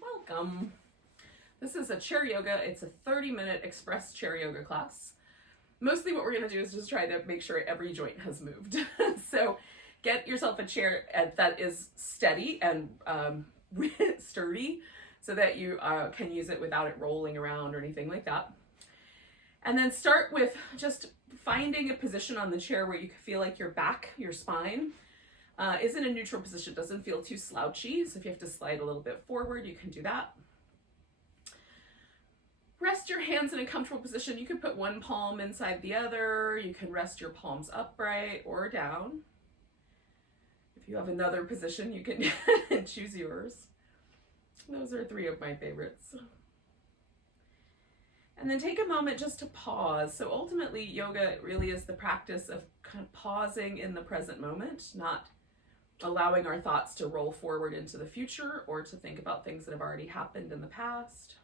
Welcome. This is a chair yoga. It's a 30-minute express chair yoga class. Mostly what we're going to do is just try to make sure every joint has moved. So get yourself a chair that is steady and sturdy so that you can use it without it rolling around or anything like that. And then start with just finding a position on the chair where you feel like your back, your spine, is in a neutral position, doesn't feel too slouchy. So if you have to slide a little bit forward, you can do that. Rest your hands in a comfortable position. You can put one palm inside the other. You can rest your palms upright or down. If you have another position, you can choose yours. Those are 3 of my favorites. And then take a moment just to pause. So ultimately, yoga really is the practice of kind of pausing in the present moment, not allowing our thoughts to roll forward into the future or to think about things that have already happened in the past.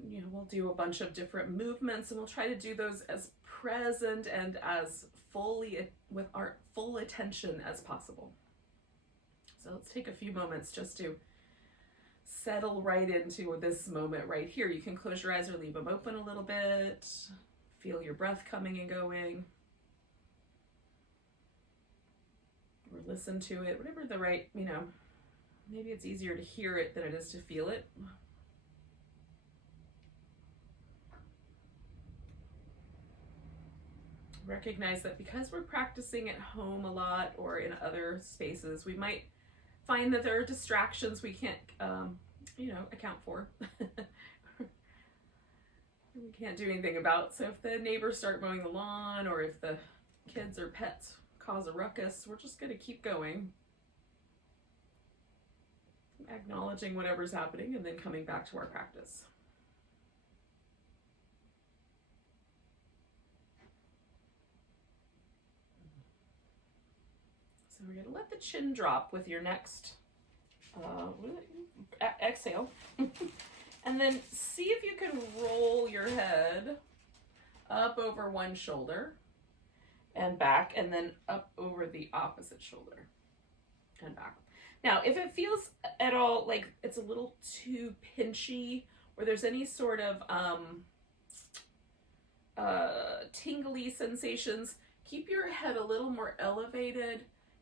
You know, we'll do a bunch of different movements and we'll try to do those as present and as fully with our full attention as possible. So let's take a few moments just to settle right into this moment right here. You can close your eyes or leave them open a little bit. Feel your breath coming and going. Or listen to it, whatever the right, maybe it's easier to hear it than it is to feel it. Recognize that because we're practicing at home a lot or in other spaces, we might find that there are distractions we can't, account for. We can't do anything about. So if the neighbors start mowing the lawn or if the kids or pets cause a ruckus, we're just going to keep going. Acknowledging whatever's happening and then coming back to our practice. So we're going to let the chin drop with your next exhale. And then see if you can roll your head up over one shoulder and back, and then up over the opposite shoulder and back. Now, if it feels at all like it's a little too pinchy, or there's any sort of tingly sensations, keep your head a little more elevated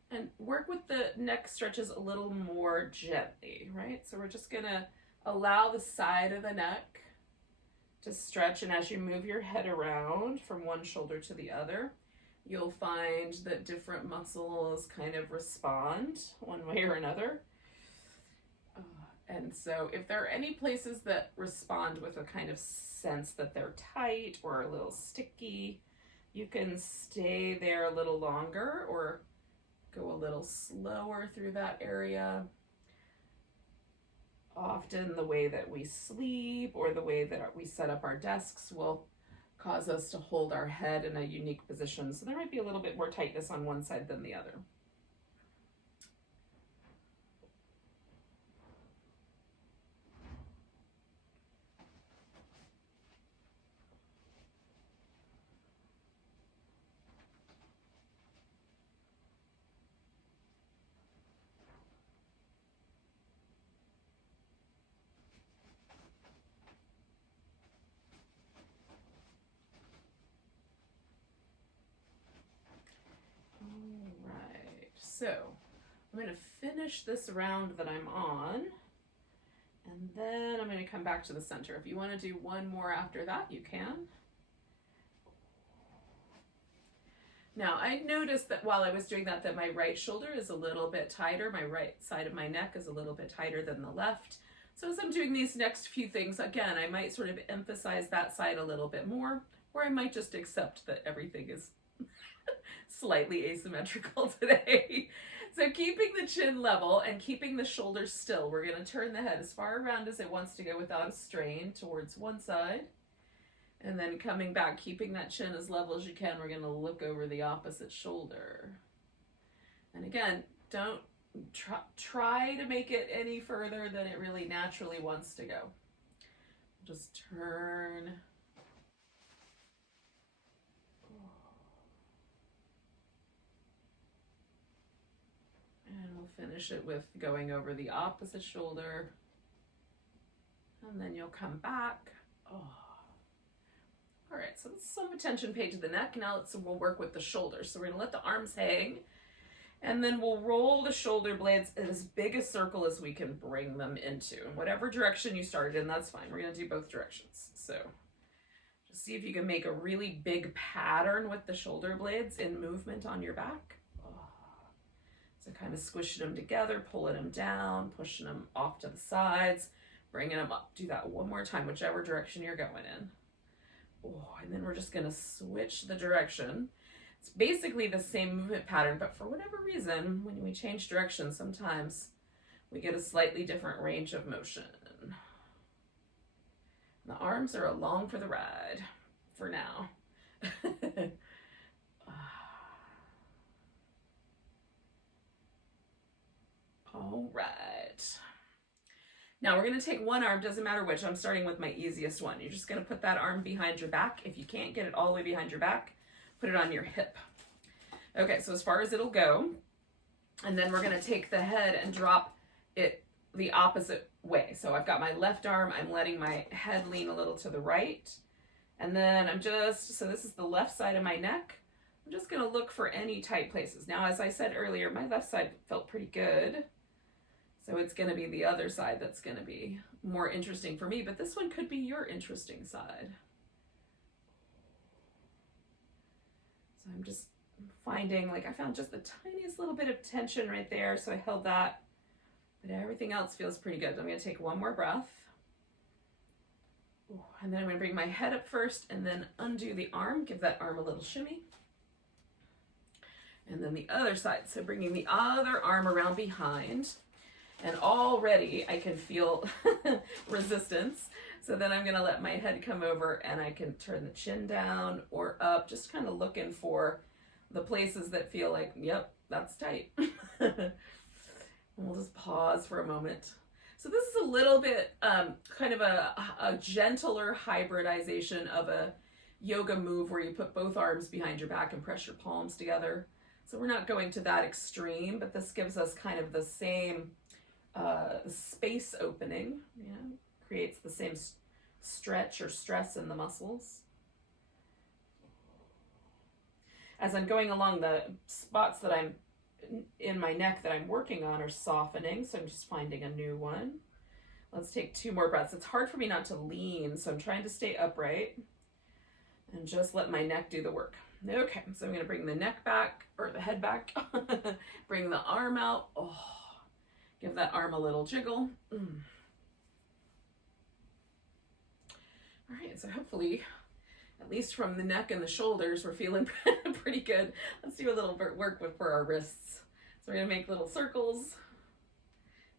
and work with the neck stretches a little more gently, right? So we're just gonna allow the side of the neck to stretch, and as you move your head around from one shoulder to the other, you'll find that different muscles kind of respond one way or another. And so if there are any places that respond with a kind of sense that they're tight or a little sticky, you can stay there a little longer or go a little slower through that area. Often the way that we sleep or the way that we set up our desks will cause us to hold our head in a unique position. So there might be a little bit more tightness on one side than the other. So I'm going to finish this round that I'm on, and then I'm going to come back to the center. If you want to do one more after that, you can. Now, I noticed that while I was doing that my right shoulder is a little bit tighter. My right side of my neck is a little bit tighter than the left. So as I'm doing these next few things, again, I might sort of emphasize that side a little bit more, or I might just accept that everything is slightly asymmetrical today. So keeping the chin level and keeping the shoulders still, we're going to turn the head as far around as it wants to go without a strain towards one side. And then coming back, keeping that chin as level as you can, we're going to look over the opposite shoulder. And again, don't try to make it any further than it really naturally wants to go. Just turn. And we'll finish it with going over the opposite shoulder. And then you'll come back. Oh. All right, so some attention paid to the neck. Now we'll work with the shoulders. So we're gonna let the arms hang, and then we'll roll the shoulder blades in as big a circle as we can bring them into. Whatever direction you started in, that's fine. We're gonna do both directions. So just see if you can make a really big pattern with the shoulder blades in movement on your back. Oh. So kind of squishing them together, pulling them down, pushing them off to the sides, bringing them up. Do that one more time, whichever direction you're going in. Oh, and then we're just gonna switch the direction. It's basically the same movement pattern, but for whatever reason, when we change direction, sometimes we get a slightly different range of motion. The arms are along for the ride, for now. All right. Now we're going to take one arm, doesn't matter which, I'm starting with my easiest one. You're just going to put that arm behind your back. If you can't get it all the way behind your back, put it on your hip. Okay, so as far as it'll go, and then we're going to take the head and drop it the opposite way. So I've got my left arm, I'm letting my head lean a little to the right, and then so this is the left side of my neck. I'm just going to look for any tight places. Now, as I said earlier, my left side felt pretty good. So it's going to be the other side that's going to be more interesting for me, but this one could be your interesting side. So I'm just finding, like I found just the tiniest little bit of tension right there, so I held that, but everything else feels pretty good. I'm going to take one more breath. Ooh, and then I'm going to bring my head up first and then undo the arm, give that arm a little shimmy. And then the other side, so bringing the other arm around behind. And already I can feel resistance. So then I'm gonna let my head come over and I can turn the chin down or up, just kind of looking for the places that feel like, yep, that's tight. And we'll just pause for a moment. So this is a little bit kind of a gentler hybridization of a yoga move where you put both arms behind your back and press your palms together. So we're not going to that extreme, but this gives us kind of the same space opening, creates the same stretch or stress in the muscles. As I'm going along, the spots that I'm in my neck that I'm working on are softening, so I'm just finding a new one. Let's take 2 more breaths. It's hard for me not to lean, so I'm trying to stay upright and just let my neck do the work. Okay, so I'm going to bring the neck back, or the head back, bring the arm out. Oh. Give that arm a little jiggle. All right, so hopefully, at least from the neck and the shoulders, we're feeling pretty good. Let's do a little work for our wrists. So we're gonna make little circles.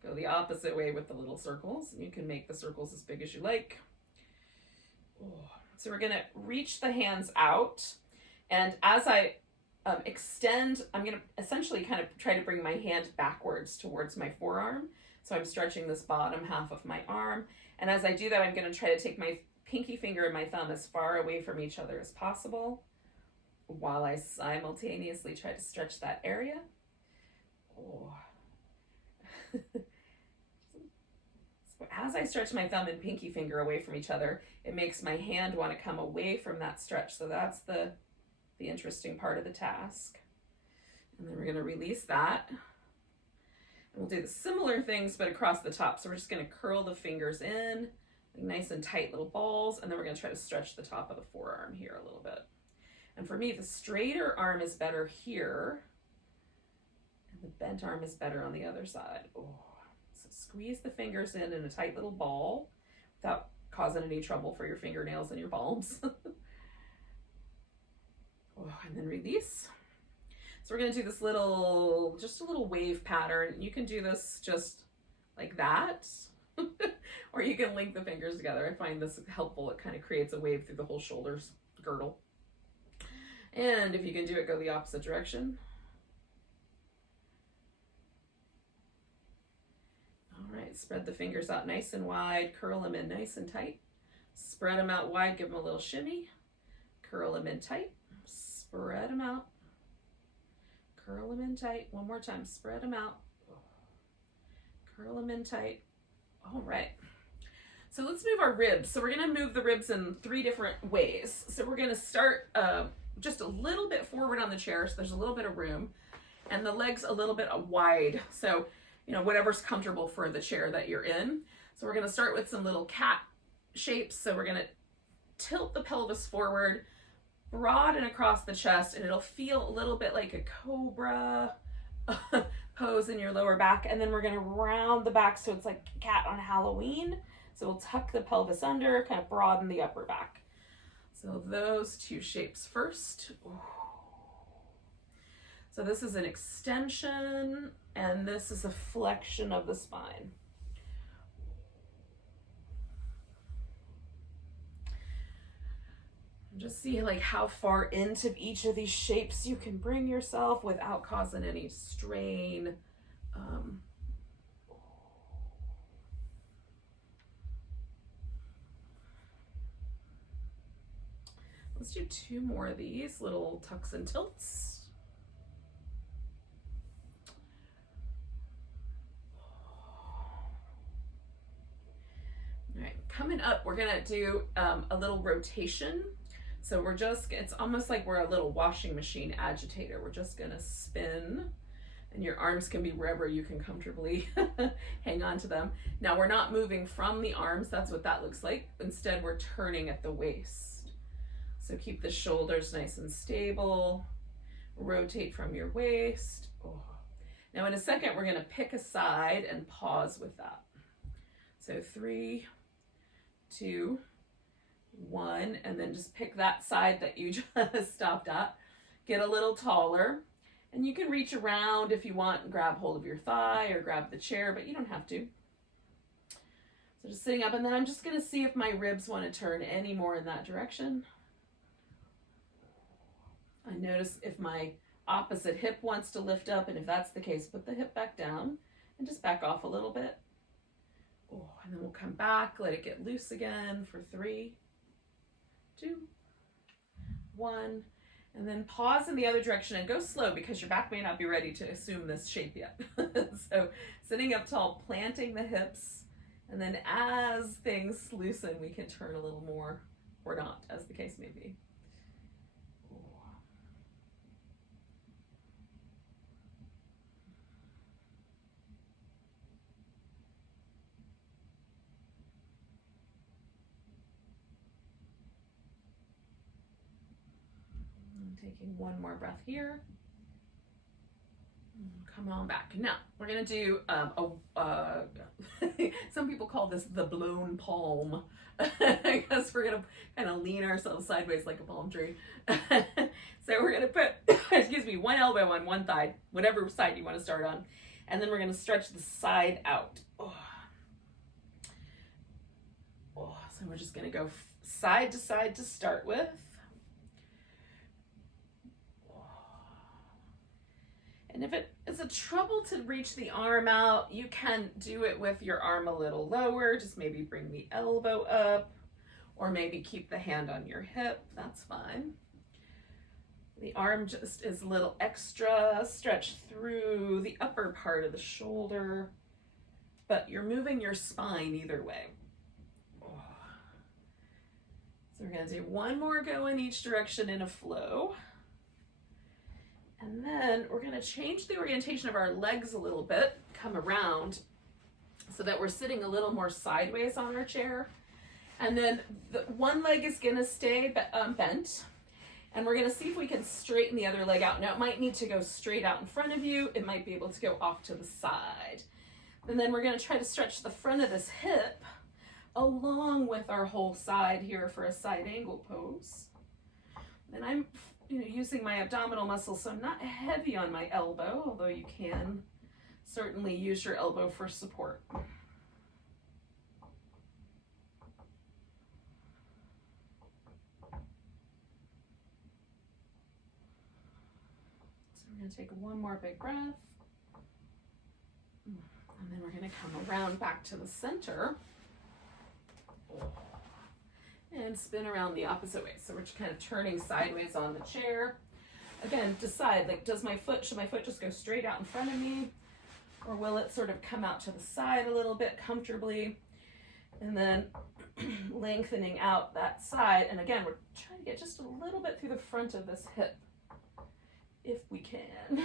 Go the opposite way with the little circles. You can make the circles as big as you like. So we're gonna reach the hands out, and as I extend, I'm going to essentially kind of try to bring my hand backwards towards my forearm. So I'm stretching this bottom half of my arm. And as I do that, I'm going to try to take my pinky finger and my thumb as far away from each other as possible while I simultaneously try to stretch that area. Oh. So as I stretch my thumb and pinky finger away from each other, it makes my hand want to come away from that stretch. So that's the interesting part of the task. And then we're going to release that. And we'll do the similar things, but across the top. So we're just going to curl the fingers in, like nice and tight little balls. And then we're going to try to stretch the top of the forearm here a little bit. And for me, the straighter arm is better here. And the bent arm is better on the other side. Oh. So squeeze the fingers in a tight little ball without causing any trouble for your fingernails and your palms. And then release. So we're going to do this just a little wave pattern. You can do this just like that, or you can link the fingers together. I find this helpful. It kind of creates a wave through the whole shoulders girdle. And if you can do it, go the opposite direction. All right, spread the fingers out nice and wide, curl them in nice and tight. Spread them out wide, give them a little shimmy, curl them in tight. Spread them out, curl them in tight. One more time, spread them out, Curl them in tight. All right. So let's move our ribs. So we're going to move the ribs in 3 different ways. So we're going to start just a little bit forward on the chair, so there's a little bit of room, and the legs a little bit wide. So, you know, whatever's comfortable for the chair that you're in. So we're going to start with some little cat shapes. So we're going to tilt the pelvis forward, broaden across the chest, and it'll feel a little bit like a cobra pose in your lower back. And then we're going to round the back so it's like cat on Halloween. So we'll tuck the pelvis under, kind of broaden the upper back. So those 2 shapes first. So this is an extension, and this is a flexion of the spine. Just see like how far into each of these shapes you can bring yourself without causing any strain. Let's do 2 more of these little tucks and tilts. All right, coming up, we're gonna do a little rotation. So we're just, it's almost like we're a little washing machine agitator. We're just gonna spin, and your arms can be wherever you can comfortably hang on to them. Now we're not moving from the arms, that's what that looks like. Instead, we're turning at the waist. So keep the shoulders nice and stable. Rotate from your waist. Oh. Now in a second, we're gonna pick a side and pause with that. So 3, 2, 1, and then just pick that side that you just stopped at. Get a little taller, and you can reach around if you want and grab hold of your thigh or grab the chair, but you don't have to. So just sitting up, and then I'm just gonna see if my ribs wanna turn any more in that direction. I notice if my opposite hip wants to lift up, and if that's the case, put the hip back down and just back off a little bit. Oh, and then we'll come back, let it get loose again for 3, 2, 1, and then pause in the other direction and go slow because your back may not be ready to assume this shape yet. So sitting up tall, planting the hips, and then as things loosen, we can turn a little more or not, as the case may be. Taking 1 more breath here. Come on back. Now we're gonna do some people call this the blown palm. I guess we're gonna kind of lean ourselves sideways like a palm tree. So we're gonna put, excuse me, 1 elbow on 1 thigh, whatever side you want to start on, and then we're gonna stretch the side out. So we're just gonna go side to side to start with. And if it is a trouble to reach the arm out, you can do it with your arm a little lower. Just maybe bring the elbow up, or maybe keep the hand on your hip. That's fine. The arm just is a little extra stretch through the upper part of the shoulder, but you're moving your spine either way. So we're gonna do 1 more go in each direction in a flow. And then we're gonna change the orientation of our legs a little bit, come around, so that we're sitting a little more sideways on our chair. And then the 1 leg is gonna stay bent, and we're gonna see if we can straighten the other leg out. Now it might need to go straight out in front of you. It might be able to go off to the side. And then we're gonna try to stretch the front of this hip along with our whole side here for a side angle pose. And I'm using my abdominal muscles, so I'm not heavy on my elbow, although you can certainly use your elbow for support. So we're going to take 1 more big breath, and then we're going to come around back to the center and spin around the opposite way. So we're just kind of turning sideways on the chair. Again, decide, like, should my foot just go straight out in front of me? or will it sort of come out to the side a little bit comfortably? And then lengthening out that side. And again, we're trying to get just a little bit through the front of this hip, if we can.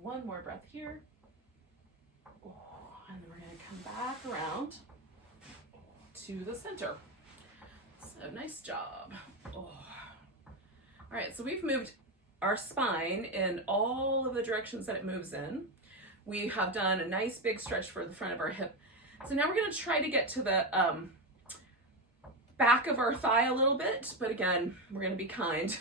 One more breath here. Oh, and then we're going to come back around to the center. So nice job. Oh. All right, so we've moved our spine in all of the directions that it moves in. We have done a nice big stretch for the front of our hip. So now we're going to try to get to the back of our thigh a little bit, but again, we're going to be kind.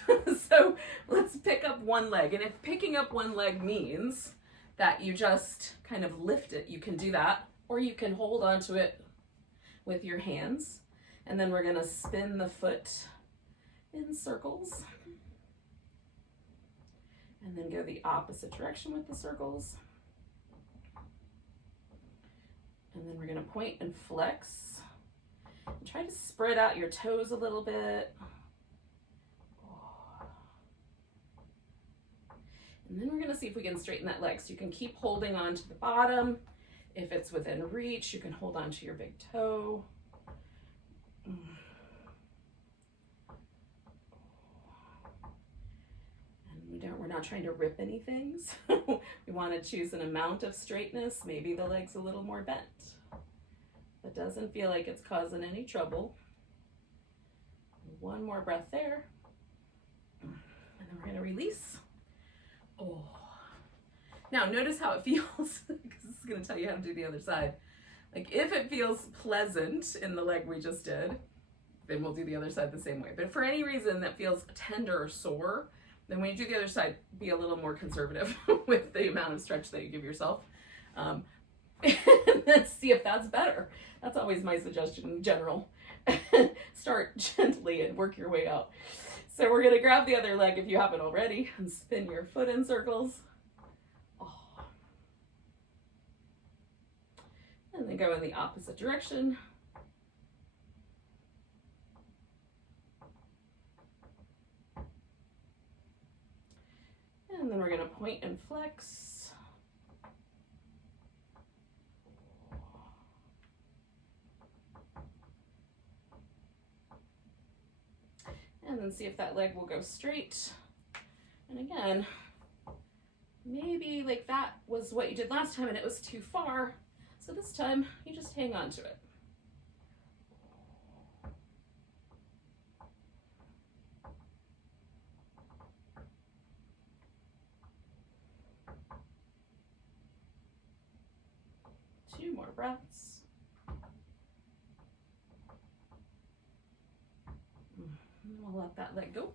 So let's pick up one leg. And if picking up one leg means that you just kind of lift it, you can do that, or you can hold onto it with your hands. And then we're going to spin the foot in circles. And then go the opposite direction with the circles. And then we're going to point and flex. And try to spread out your toes a little bit. And then we're going to see if we can straighten that leg. So you can keep holding on to the bottom. If it's within reach, you can hold on to your big toe. And we're not trying to rip anything. So we want to choose an amount of straightness. Maybe the leg's a little more bent. That doesn't feel like it's causing any trouble. One more breath there. And then we're going to release. Oh. Now notice how it feels, because this is going to tell you how to do the other side. Like if it feels pleasant in the leg we just did, then we'll do the other side the same way. But if for any reason that feels tender or sore, then when you do the other side, be a little more conservative with the amount of stretch that you give yourself. Let's see if that's better. That's always my suggestion in general. Start gently and work your way out. So we're going to grab the other leg if you haven't already and spin your foot in circles. Oh. And then go in the opposite direction. And then we're going to point and flex. And then see if that leg will go straight. And again, maybe like that was what you did last time and it was too far. So this time you just hang on to it. Two more breaths. We'll let that leg go.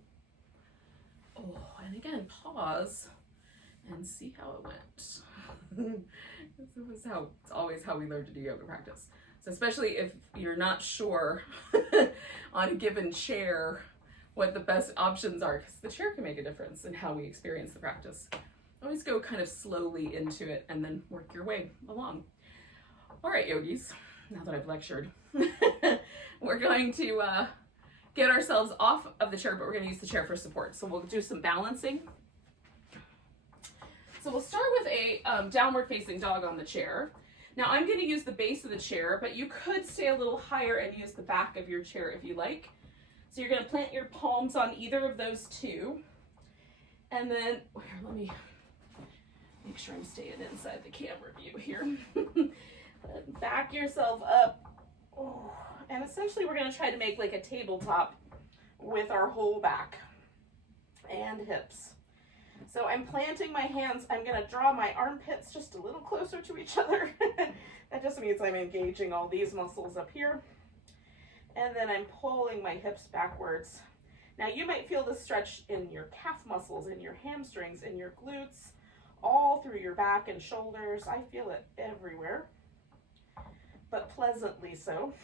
Oh, and again, pause and see how it went. This is always how we learn to do yoga practice. So especially if you're not sure on a given chair what the best options are, because the chair can make a difference in how we experience the practice. Always go kind of slowly into it and then work your way along. All right, yogis, now that I've lectured, we're going to get ourselves off of the chair, but we're going to use the chair for support. So we'll do some balancing. So we'll start with a downward facing dog on the chair. Now I'm going to use the base of the chair, but you could stay a little higher and use the back of your chair if you like. So you're going to plant your palms on either of those two. And then, here, let me make sure I'm staying inside the camera view here. Back yourself up. Oh. And essentially we're going to try to make like a tabletop with our whole back and hips. So I'm planting my hands. I'm going to draw my armpits just a little closer to each other. That just means I'm engaging all these muscles up here. And then I'm pulling my hips backwards. Now you might feel the stretch in your calf muscles, in your hamstrings, in your glutes, all through your back and shoulders. I feel it everywhere, but pleasantly so.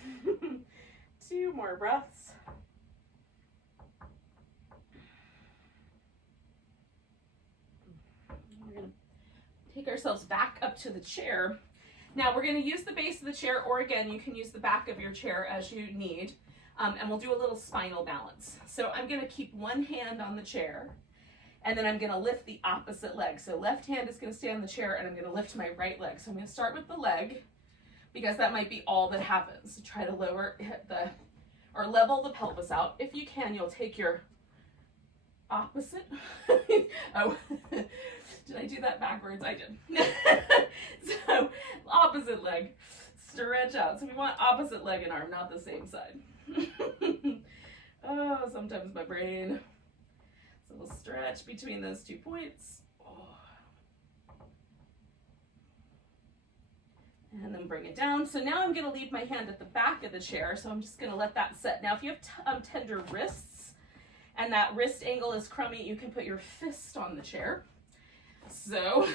Two more breaths. take ourselves back up to the chair. Now we're going to use the base of the chair, or again, you can use the back of your chair as you need, and we'll do a little spinal balance. So I'm going to keep one hand on the chair, and then I'm going to lift the opposite leg. So left hand is going to stay on the chair, and I'm going to lift my right leg. So I'm going to start with the leg, because that might be all that happens. So try to lower, or level the pelvis out. If you can, you'll take your opposite. Oh, did I do that backwards? I did. So opposite leg, stretch out. So we want opposite leg and arm, not the same side. Oh, sometimes my brain. So we'll stretch between those 2 points. And then bring it down. So now I'm going to leave my hand at the back of the chair. So I'm just going to let that set. Now, if you have tender wrists and that wrist angle is crummy, you can put your fist on the chair. So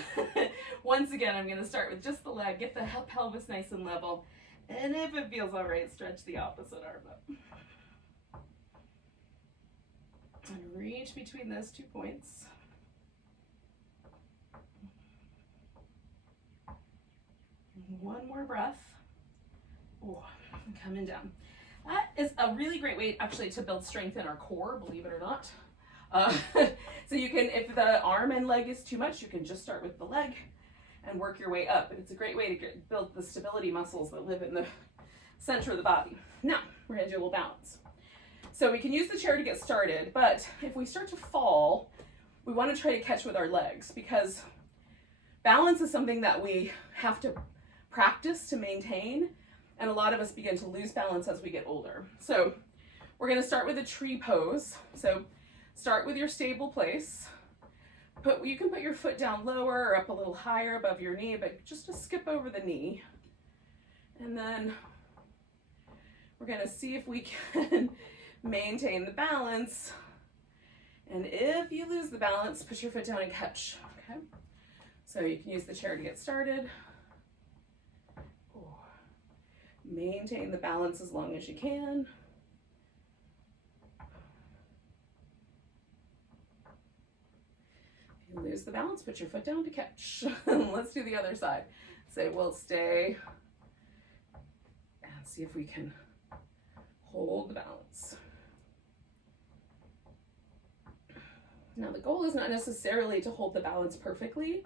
once again, I'm going to start with just the leg, get the pelvis nice and level. And if it feels all right, stretch the opposite arm up. And reach between those 2 points. One more breath. Oh, I'm coming down. That is a really great way actually to build strength in our core, believe it or not. So you can, if the arm and leg is too much, you can just start with the leg and work your way up. And it's a great way to build the stability muscles that live in the center of the body. Now, we're gonna do a little balance. So we can use the chair to get started, but if we start to fall, we wanna try to catch with our legs, because balance is something that we have to practice to maintain, and a lot of us begin to lose balance as we get older. So we're going to start with a tree pose. So start with your stable place. You can put your foot down lower or up a little higher above your knee, but just to skip over the knee. And then we're going to see if we can maintain the balance. And if you lose the balance, put your foot down and catch. Okay. So you can use the chair to get started. Maintain the balance as long as you can. If you lose the balance, put your foot down to catch. Let's do the other side. So we'll stay and see if we can hold the balance. Now the goal is not necessarily to hold the balance perfectly,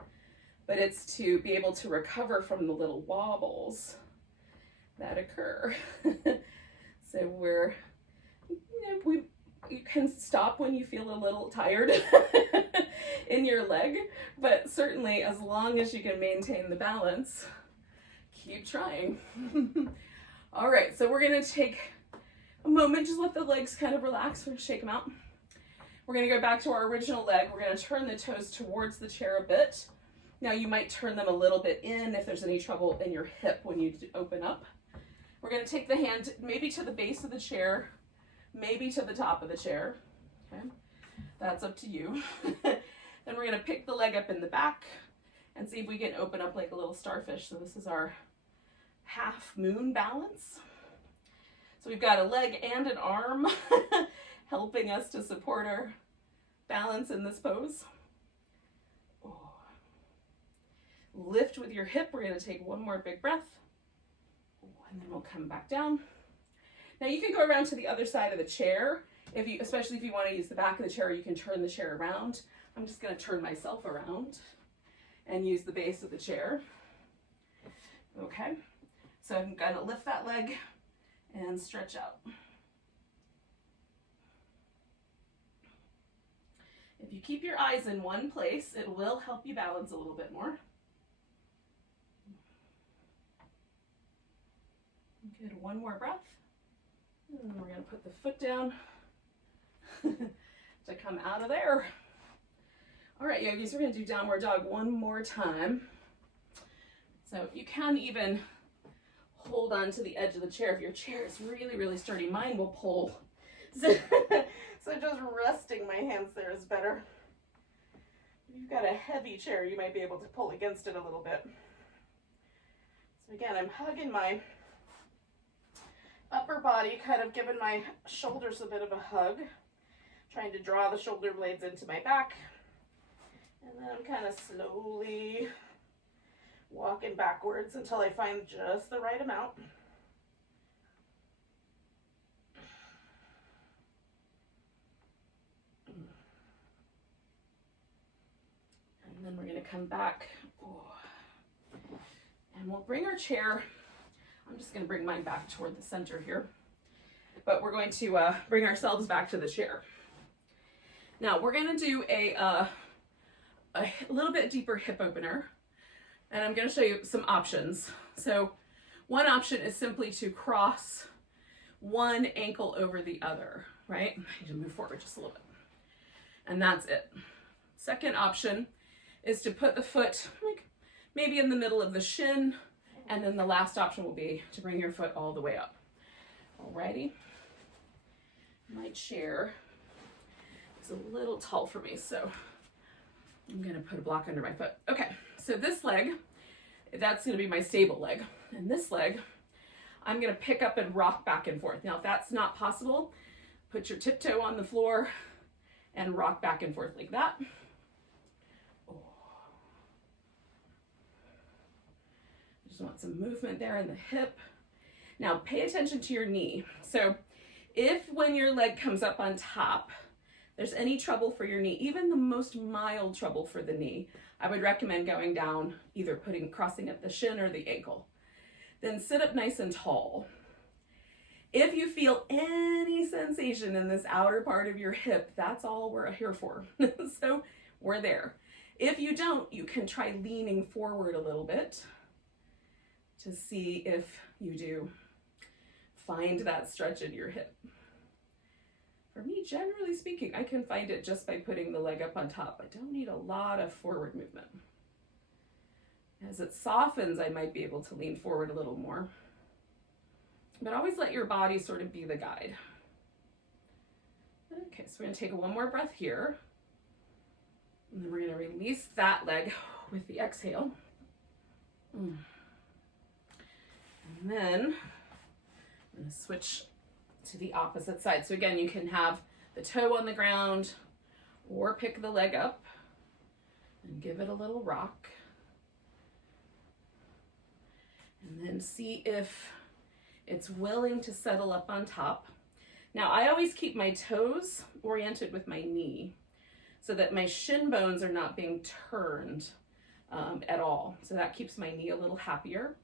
but it's to be able to recover from the little wobbles that occur. So you can stop when you feel a little tired in your leg, but certainly as long as you can maintain the balance, keep trying. All right, so we're gonna take a moment, just let the legs kind of relax, or shake them out. We're gonna go back to our original leg. We're gonna turn the toes towards the chair a bit. Now you might turn them a little bit in if there's any trouble in your hip when you open up. We're going to take the hand maybe to the base of the chair, maybe to the top of the chair. Okay, that's up to you. Then we're going to pick the leg up in the back and see if we can open up like a little starfish. So this is our half moon balance. So we've got a leg and an arm helping us to support our balance in this pose. Oh. Lift with your hip. We're going to take one more big breath. And then we'll come back down. Now you can go around to the other side of the chair, especially if you want to use the back of the chair. You can turn the chair around. I'm just going to turn myself around and use the base of the chair. Okay, so I'm going to lift that leg and stretch out. If you keep your eyes in one place, it will help you balance a little bit more. Good, one more breath. And then we're going to put the foot down to come out of there. All right, yogis, we're going to do downward dog one more time. So you can even hold on to the edge of the chair. If your chair is really, really sturdy, mine will pull. So just resting my hands there is better. If you've got a heavy chair, you might be able to pull against it a little bit. So again, I'm hugging my upper body, kind of giving my shoulders a bit of a hug, trying to draw the shoulder blades into my back. And then I'm kind of slowly going backwards until I find just the right amount. And then we're going to come back. And we'll bring our chair. I'm just going to bring mine back toward the center here. But we're going to bring ourselves back to the chair. Now we're going to do a little bit deeper hip opener. And I'm going to show you some options. So one option is simply to cross one ankle over the other, right? I need to move forward just a little bit. And that's it. Second option is to put the foot like maybe in the middle of the shin, and then the last option will be to bring your foot all the way up. Alrighty. My chair is a little tall for me, so I'm gonna put a block under my foot. Okay, so this leg, that's gonna be my stable leg. And this leg, I'm gonna pick up and rock back and forth. Now, if that's not possible, put your tiptoe on the floor and rock back and forth like that. Just want some movement there in the hip. Now pay attention to your knee. So if when your leg comes up on top, there's any trouble for your knee, even the most mild trouble for the knee, I would recommend going down, either crossing at the shin or the ankle. Then sit up nice and tall. If you feel any sensation in this outer part of your hip, that's all we're here for. So we're there. If you don't, you can try leaning forward a little bit to see if you do find that stretch in your hip. For me, generally speaking, I can find it just by putting the leg up on top. I don't need a lot of forward movement. As it softens, I might be able to lean forward a little more. But always let your body sort of be the guide. Okay, so we're gonna take one more breath here. And then we're gonna release that leg with the exhale. And then I'm going to switch to the opposite side. So again, you can have the toe on the ground or pick the leg up and give it a little rock. And then see if it's willing to settle up on top. Now, I always keep my toes oriented with my knee so that my shin bones are not being turned at all. So that keeps my knee a little happier.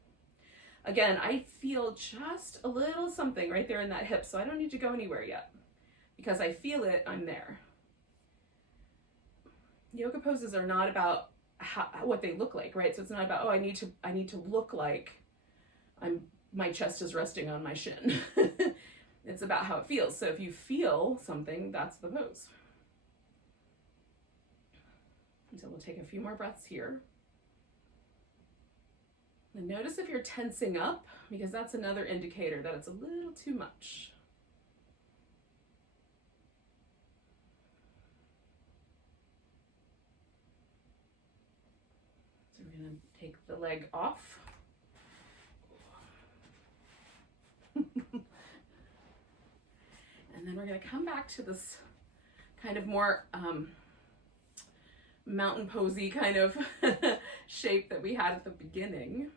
Again, I feel just a little something right there in that hip, so I don't need to go anywhere yet. Because I feel it, I'm there. Yoga poses are not about what they look like, right? So it's not about, oh, I need to look like my chest is resting on my shin. It's about how it feels. So if you feel something, that's the pose. So we'll take a few more breaths here. And notice if you're tensing up, because that's another indicator that it's a little too much. So we're going to take the leg off. And then we're going to come back to this kind of more mountain posy kind of shape that we had at the beginning.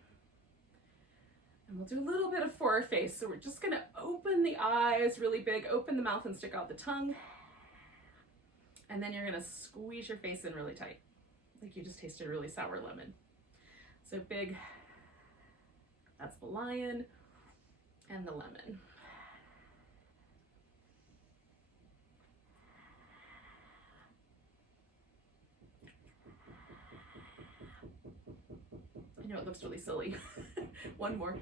And we'll do a little bit of forward face. So we're just going to open the eyes really big, open the mouth and stick out the tongue. And then you're going to squeeze your face in really tight, like you just tasted a really sour lemon. So big, that's the lion and the lemon. I know it looks really silly. One more.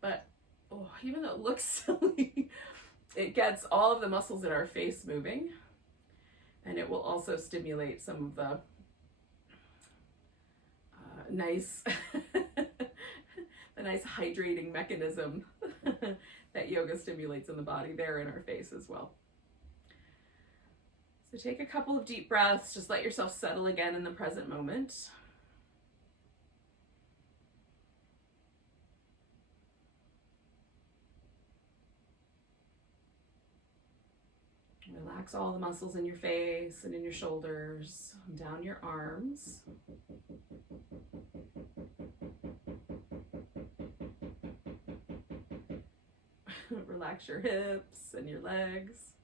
But even though it looks silly, it gets all of the muscles in our face moving, and it will also stimulate some of the nice hydrating mechanism that yoga stimulates in the body there in our face as well. So take a couple of deep breaths, just let yourself settle again in the present moment. Relax all the muscles in your face and in your shoulders, down your arms. Relax your hips and your legs.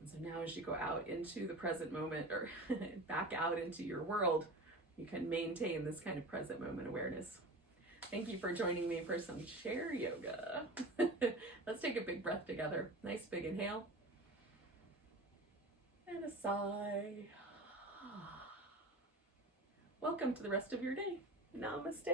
And so now as you go out into the present moment or back out into your world, you can maintain this kind of present moment awareness. Thank you for joining me for some chair yoga. Let's take a big breath together. Nice big inhale. And a sigh. Welcome to the rest of your day. Namaste.